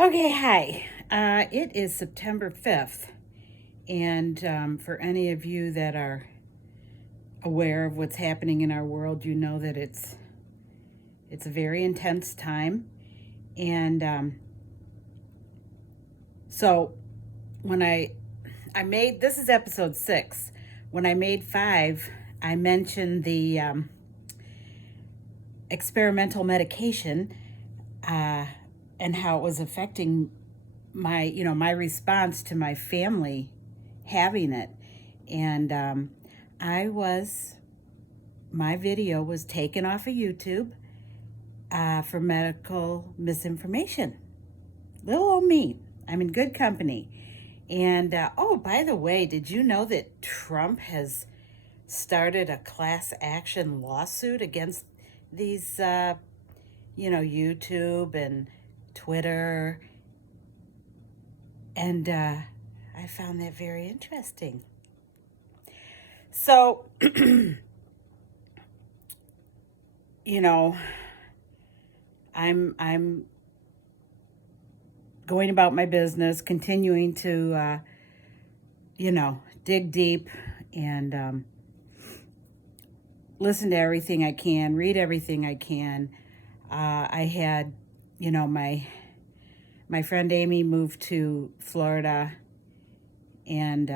Okay, hi. It is September 5th, and for any of you that are aware of what's happening in our world, you know that it's a very intense time. And so when I made this is episode 6. When I made 5, I mentioned the experimental medication and how it was affecting my response to my family having it. And I was my video was taken off of YouTube for medical misinformation. Little old me. I'm in good company. And oh, by the way, did you know that Trump has started a class action lawsuit against these YouTube and Twitter? And I found that very interesting. So, I'm going about my business, continuing to dig deep and listen to everything I can, read everything I can. I had, my friend Amy moved to Florida, and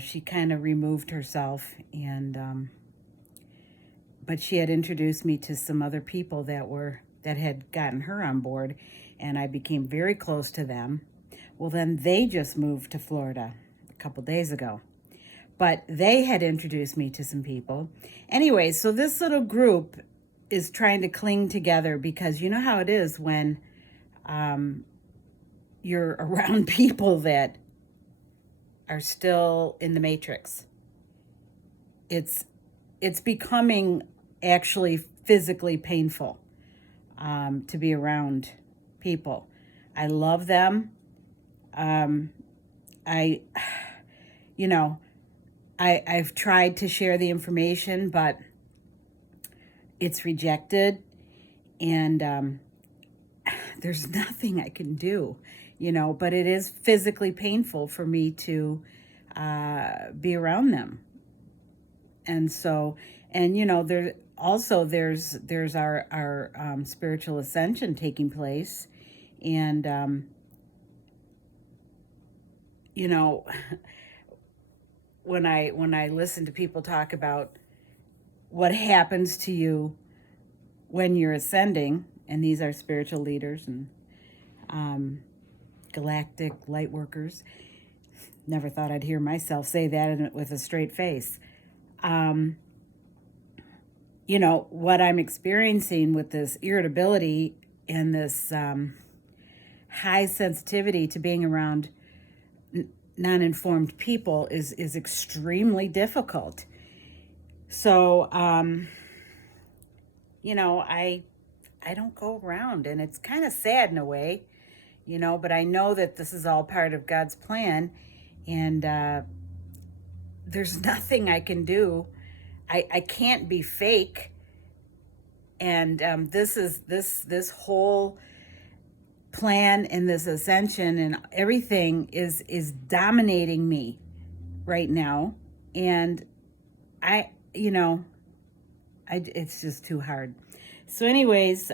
she kind of removed herself, and but she had introduced me to some other people that had gotten her on board, and I became very close to them. Well, then they just moved to Florida a couple days ago, but they had introduced me to some people. Anyway, so this little group is trying to cling together, because you know how it is when you're around people that are still in the matrix. It's becoming actually physically painful to be around people. I love them. I've tried to share the information, but it's rejected, and there's nothing I can do, but it is physically painful for me to be around them. And so, and there's our spiritual ascension taking place, and when I listen to people talk about what happens to you when you're ascending, and these are spiritual leaders and galactic light workers. Never thought I'd hear myself say that with a straight face. What I'm experiencing with this irritability and this high sensitivity to being around non-informed people is extremely difficult. So, I don't go around, and it's kind of sad in a way, but I know that this is all part of God's plan, and there's nothing I can do. I can't be fake, and this whole plan and this ascension and everything is dominating me right now, and it's just too hard. So anyways,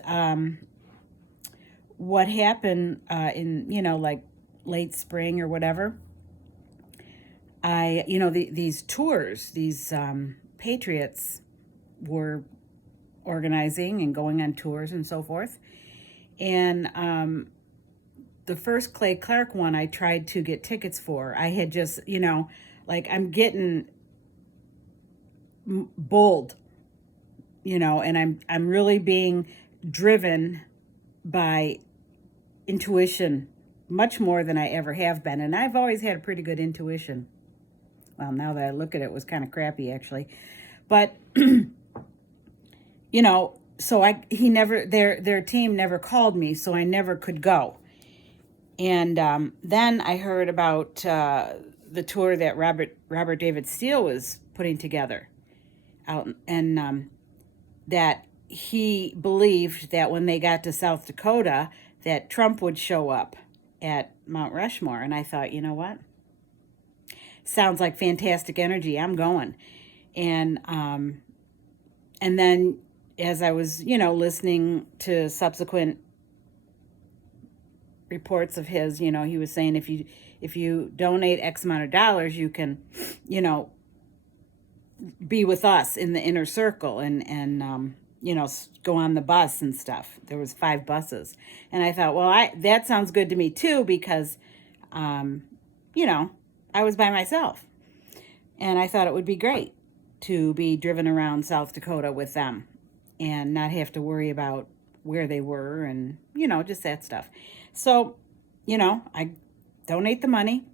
what happened in like late spring or whatever, these tours, these patriots were organizing and going on tours and so forth. And the first Clay Clark one I tried to get tickets for. I had just, I'm getting bold, and I'm really being driven by intuition much more than I ever have been. And I've always had a pretty good intuition. Well, now that I look at it, it was kind of crappy, actually. But, so their team never called me, so I never could go. And then I heard about the tour that Robert David Steele was putting together out, and that he believed that when they got to South Dakota, that Trump would show up at Mount Rushmore. And I thought, you know what? Sounds like fantastic energy. I'm going. And and then as I was, listening to subsequent reports of his, he was saying if you donate X amount of dollars, you can, you know, be with us in the inner circle and go on the bus and stuff. There was 5 buses, and I thought, well, I that sounds good to me too because, um, you know, I was by myself, and I thought it would be great to be driven around South Dakota with them and not have to worry about where they were and just that stuff. So, I donate the money,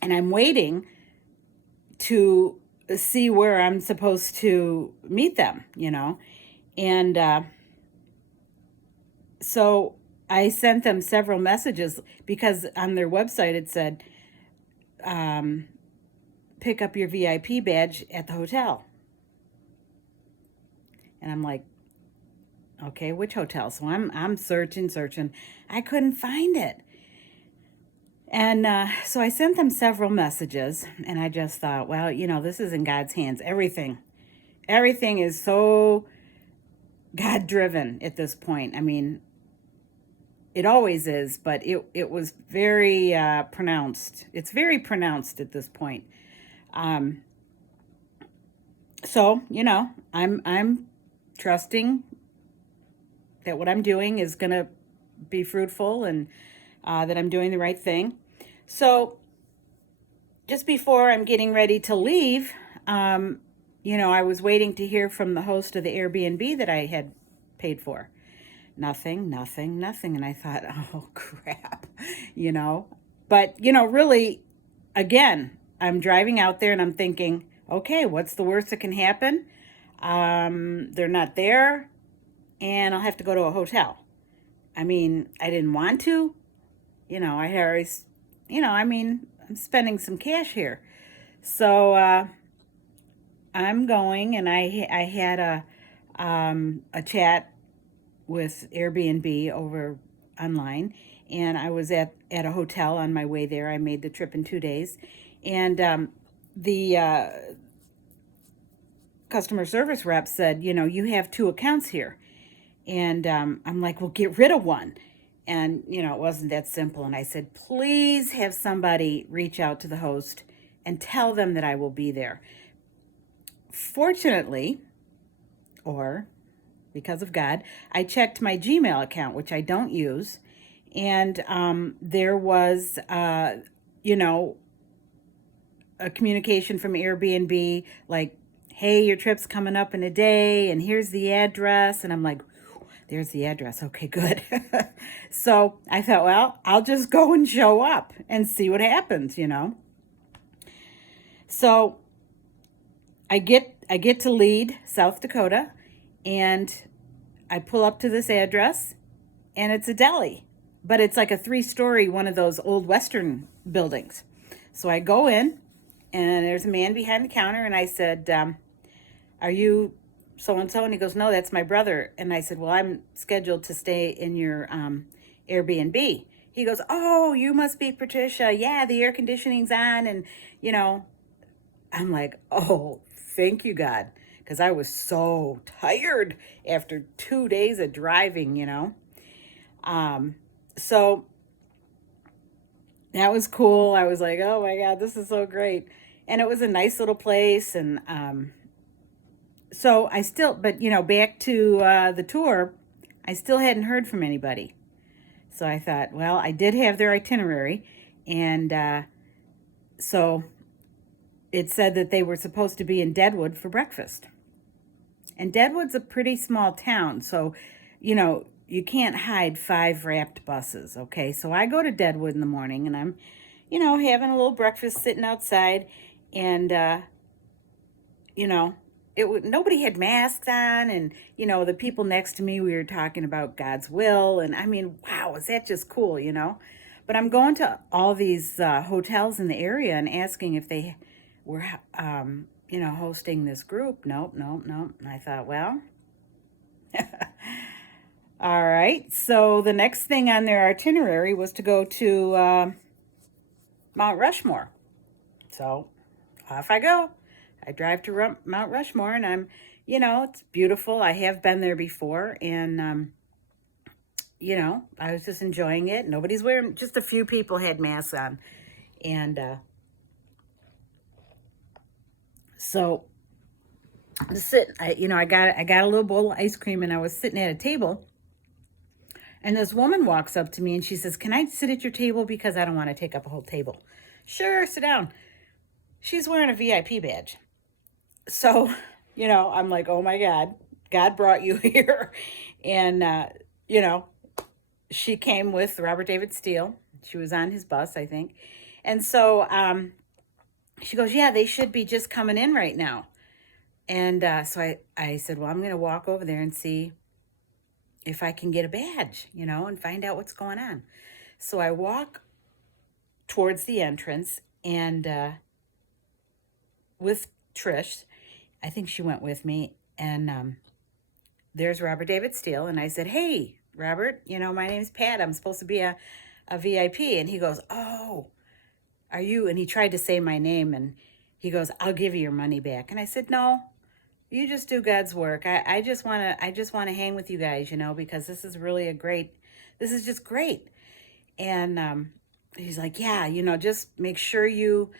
and I'm waiting to see where I'm supposed to meet them, And so I sent them several messages because on their website it said, pick up your VIP badge at the hotel. And I'm like, okay, which hotel? So I'm searching. I couldn't find it. And so I sent them several messages, and I just thought, well, this is in God's hands. Everything is so God driven at this point. I mean, it always is, but it was very pronounced. It's very pronounced at this point. So I'm trusting that what I'm doing is going to be fruitful and that I'm doing the right thing. So just before I'm getting ready to leave, I was waiting to hear from the host of the Airbnb that I had paid for. Nothing. And I thought, oh, crap, But, really, again, I'm driving out there and I'm thinking, okay, what's the worst that can happen? They're not there, and I'll have to go to a hotel. I mean, I didn't want to. I always, I'm spending some cash here. So I'm going, and I had a chat with Airbnb over online, and I was at a hotel on my way there. I made the trip in 2 days, and the customer service rep said, you have 2 accounts here. And I'm like, well, get rid of one. And, it wasn't that simple. And I said, please have somebody reach out to the host and tell them that I will be there. Fortunately, or because of God, I checked my Gmail account, which I don't use. And there was, a communication from Airbnb like, hey, your trip's coming up in a day, and here's the address. And I'm like, there's the address. Okay, good. So I thought, well, I'll just go and show up and see what happens, So I get to Lead, South Dakota, and I pull up to this address, and it's a deli, but it's like a 3-story, one of those old Western buildings. So I go in, and there's a man behind the counter, and I said, are you so-and-so? And he goes, no, that's my brother. And I said, well, I'm scheduled to stay in your Airbnb. He goes, oh, you must be Patricia. Yeah, the air conditioning's on. And, I'm like, oh, thank you, God. Because I was so tired after 2 days of driving, So that was cool. I was like, oh my God, this is so great. And it was a nice little place. And so I still, but back to the tour, I still hadn't heard from anybody. So I thought, well, I did have their itinerary. And so it said that they were supposed to be in Deadwood for breakfast. And Deadwood's a pretty small town. So, you can't hide 5 wrapped buses. Okay. So I go to Deadwood in the morning, and I'm, having a little breakfast sitting outside. And, nobody had masks on, and the people next to me, we were talking about God's will, and I mean, wow, is that just cool, But I'm going to all these hotels in the area and asking if they were hosting this group. Nope. And I thought, well, All right. So the next thing on their itinerary was to go to Mount Rushmore. So off I go. I drive to Mount Rushmore, and it's beautiful. I have been there before, and I was just enjoying it. Nobody's wearing, just a few people had masks on. And so I'm sitting, I got a little bowl of ice cream, and I was sitting at a table, and this woman walks up to me and she says, "Can I sit at your table? Because I don't want to take up a whole table." Sure, sit down. She's wearing a VIP badge. So, I'm like, oh my God, God brought you here. And, you know, she came with Robert David Steele. She was on his bus, I think. And so she goes, "Yeah, they should be just coming in right now." And so I said, "Well, I'm going to walk over there and see if I can get a badge, and find out what's going on." So I walk towards the entrance, and with Trish, I think she went with me, and there's Robert David Steele. And I said, "Hey, Robert, my name's Pat. I'm supposed to be a VIP." And he goes, "Oh, are you?" And he tried to say my name, and he goes, "I'll give you your money back." And I said, "No, you just do God's work. I just want to hang with you guys, because this is really this is just great." And he's like, "Yeah, just make sure you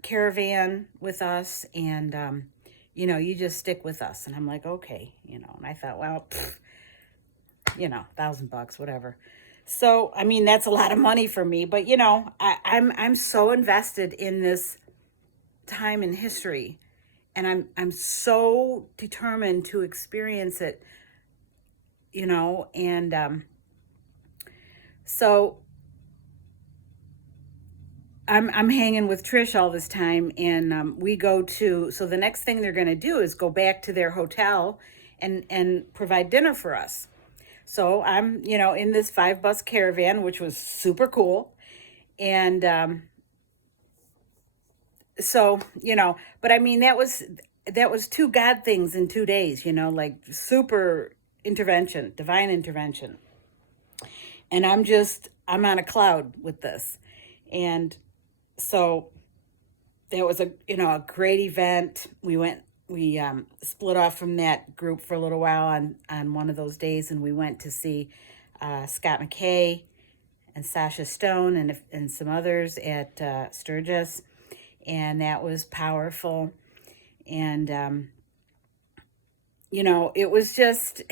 caravan with us, and you just stick with us." And I'm like, "Okay," and I thought, well, $1,000, whatever. So, I mean, that's a lot of money for me, but I'm so invested in this time in history, and I'm so determined to experience it, and so I'm hanging with Trish all this time, and we go to. So the next thing they're going to do is go back to their hotel and provide dinner for us. So I'm in this 5-bus caravan, which was super cool, and so but I mean, that was two God things in 2 days, like super intervention, divine intervention, and I'm on a cloud with this. And so that was a great event. We split off from that group for a little while on one of those days, and we went to see Scott McKay and Sasha Stone and some others at Sturgis, and that was powerful. And it was just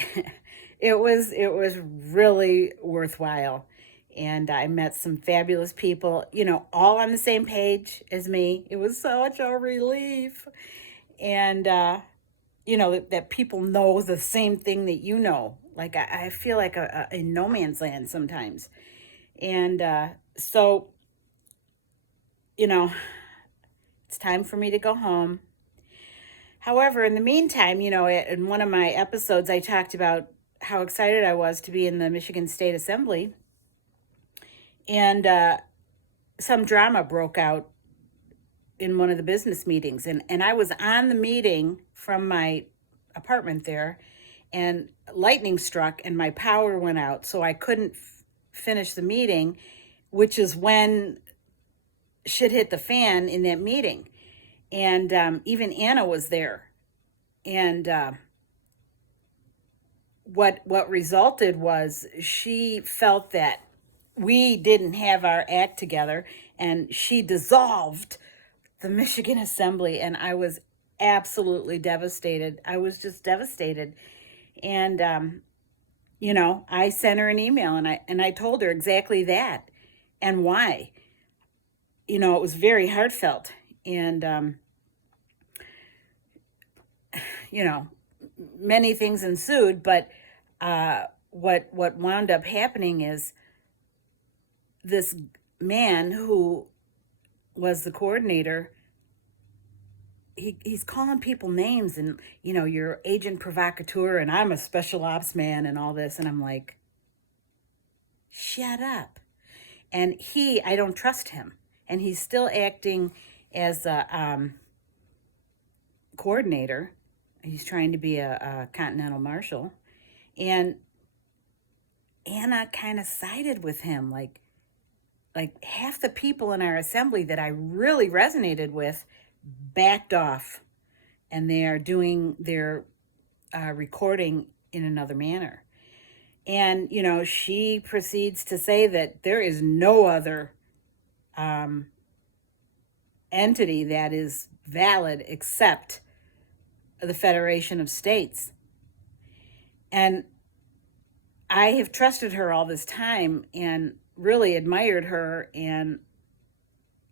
it was really worthwhile. And I met some fabulous people, all on the same page as me. It was such a relief. And that people know the same thing that like I feel like in no man's land sometimes. And so it's time for me to go home. However, in the meantime, in one of my episodes, I talked about how excited I was to be in the Michigan State Assembly, and some drama broke out in one of the business meetings, and I was on the meeting from my apartment there, and lightning struck and my power went out, so I couldn't finish the meeting, which is when shit hit the fan in that meeting. And even Anna was there, and what resulted was she felt that we didn't have our act together, and she dissolved the Michigan Assembly, and I was absolutely devastated. I was just devastated. And I sent her an email, and I told her exactly that and why. It was very heartfelt, and many things ensued, but what wound up happening is this man who was the coordinator, he's calling people names, and you're agent provocateur, and I'm a special ops man, and all this, and I'm like, shut up. And I don't trust him, and he's still acting as a coordinator. He's trying to be a continental marshal. And Anna kind of sided with him. Like half the people in our assembly that I really resonated with backed off, and they are doing their recording in another manner. And, she proceeds to say that there is no other entity that is valid except the Federation of States. And I have trusted her all this time and really admired her, and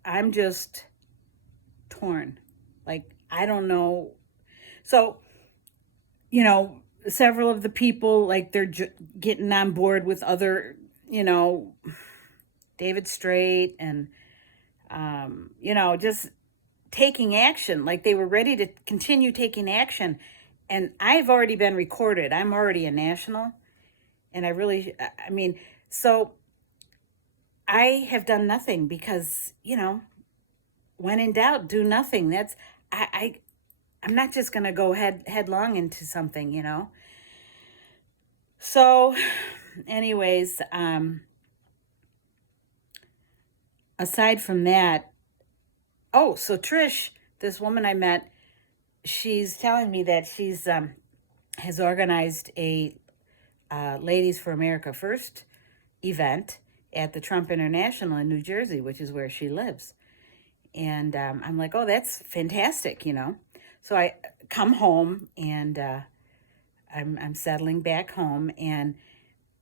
I'm just torn. Like, I don't know. So, several of the people, like, they're getting on board with other, David Strait and, just taking action. Like, they were ready to continue taking action. And I've already been recorded. I'm already a national. And so I have done nothing because, when in doubt, do nothing. I'm not just going to go headlong into something, So anyways, aside from that, so Trish, this woman I met, she's telling me that she's has organized a Ladies for America First event at the Trump International in New Jersey, which is where she lives. And I'm like, oh, that's fantastic, So I come home, and I'm settling back home, and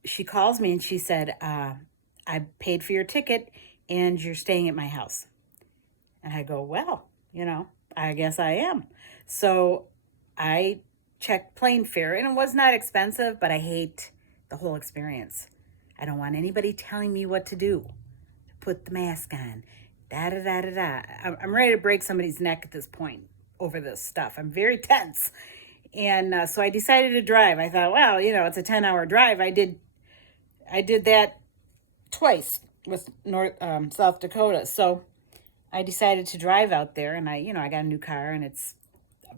she calls me and she said, I paid for your ticket and you're staying at my house. And I go, well, I guess I am. So I checked plane fare, and it was not expensive, but I hate the whole experience. I don't want anybody telling me what to do. Put the mask on. Da-da-da-da-da. I'm ready to break somebody's neck at this point over this stuff. I'm very tense. And so I decided to drive. I thought, well, it's a 10-hour drive. I did that twice with South Dakota. So I decided to drive out there, and I got a new car, and it's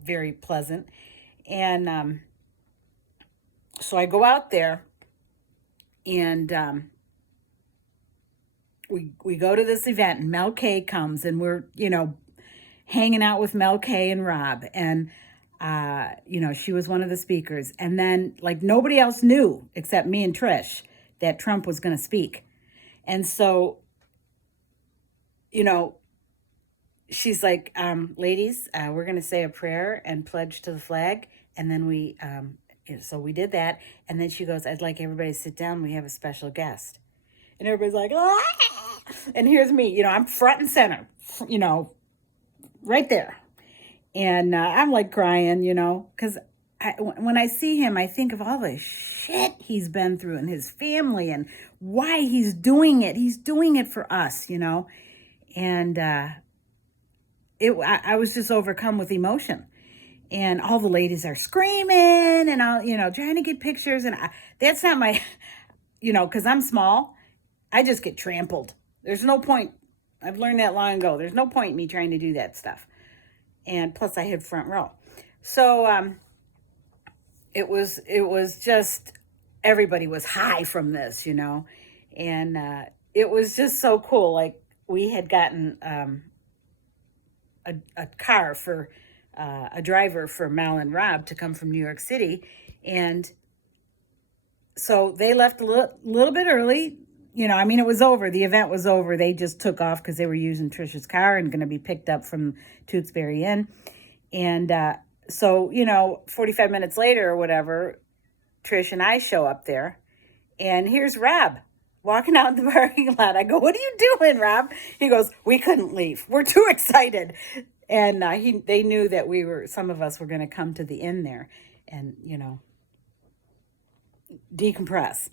very pleasant. And so I go out there, and we go to this event, and Mel K comes, and we're, hanging out with Mel K and Rob. And, she was one of the speakers. And then, like, nobody else knew except me and Trish that Trump was going to speak. And so, she's like, ladies, we're going to say a prayer and pledge to the flag. And then so we did that. And then she goes, I'd like everybody to sit down. We have a special guest. And everybody's like, ah! And here's me, I'm front and center, right there. And I'm like crying, because when I see him, I think of all the shit he's been through and his family and why he's doing it. He's doing it for us, And I was just overcome with emotion. And all the ladies are screaming and all, trying to get pictures. And that's not my, because I'm small, I just get trampled. There's no point. I've learned that long ago. There's no point in me trying to do that stuff. And plus I had front row. So it was just, everybody was high from this, and it was just so cool. Like, we had gotten a car for a driver for Mal and Rob to come from New York City. And so they left a little bit early. It was over. The event was over. They just took off because they were using Trisha's car and going to be picked up from Tewksbury Inn. And so, 45 minutes later or whatever, Trish and I show up there. And here's Rob walking out in the parking lot. I go, what are you doing, Rob? He goes, we couldn't leave. We're too excited. And they knew that some of us were going to come to the inn there and, decompress.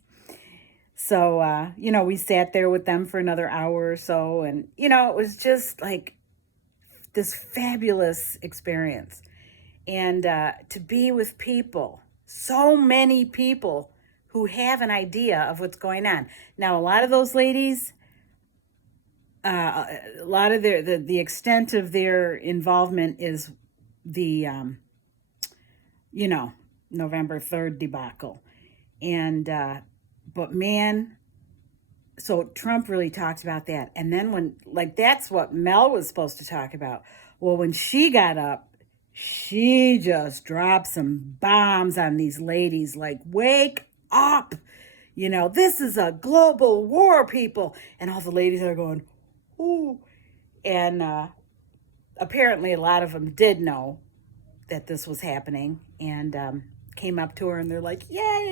So, we sat there with them for another hour or so. And, it was just like this fabulous experience. And to be with people, so many people who have an idea of what's going on. Now, a lot of those ladies, a lot of the extent of their involvement is the you know, November 3rd debacle. And, but man, so Trump really talked about that. And then when, like, that's what Mel was supposed to talk about. Well, when she got up, she just dropped some bombs on these ladies, like, wake up. You know, this is a global war, people. And all the ladies are going, ooh. And apparently, a lot of them did know that this was happening and came up to her and they're like, yay,